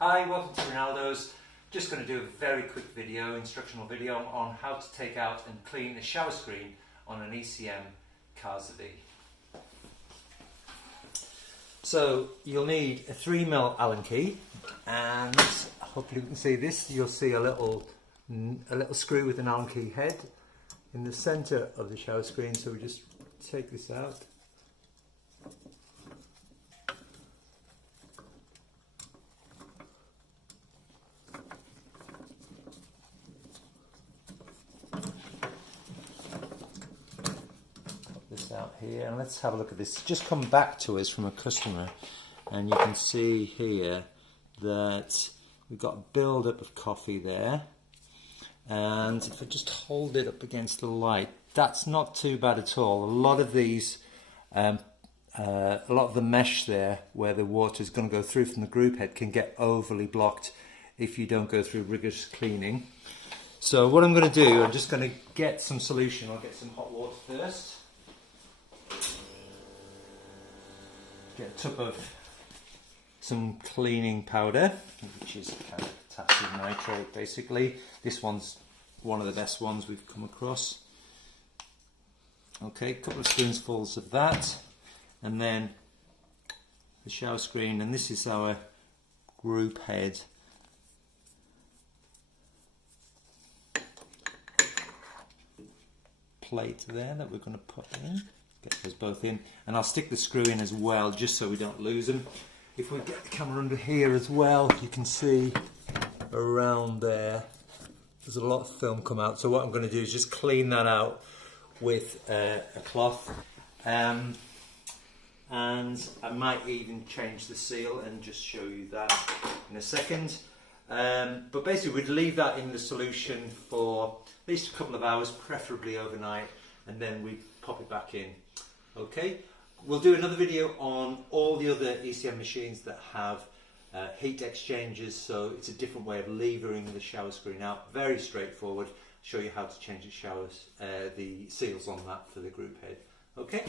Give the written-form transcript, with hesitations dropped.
Hi, welcome to Ronaldo's. Just going to do a very quick video, instructional video on how to take out and clean the shower screen on an ECM Casa V. So you'll need a 3mm Allen key, and hopefully you can see this. You'll see a little screw with an Allen key head in the center of the shower screen. So we just take this out. This out here, and let's have a look at this. It's just come back to us from a customer, and you can see here that we've got a build up of coffee there, and if I just hold it up against the light, that's not too bad at all. A lot of these a lot of the mesh there where the water is going to go through from the group head can get overly blocked if you don't go through rigorous cleaning. So what I'm going to do, I'm just going to get some solution. I'll get some hot water first. Get a tub of some cleaning powder, which is kind of potassium nitrate basically. This one's one of the best ones we've come across. Okay, a couple of spoonfuls of that, and then the shower screen, and this is our group head. Plate there that we're going to put in. Get those both in, and I'll stick the screw in as well just so we don't lose them. If we get the camera under here as well, you can see around there there's a lot of film come out. So what I'm going to do is just clean that out with a cloth, and I might even change the seal and just show you that in a second. But basically we'd leave that in the solution for at least a couple of hours, preferably overnight, and then we pop it back in. Okay, we'll do another video on all the other ECM machines that have heat exchangers, so it's a different way of levering the shower screen out. Very straightforward. Show you how to change the seals on that for the group head. Okay.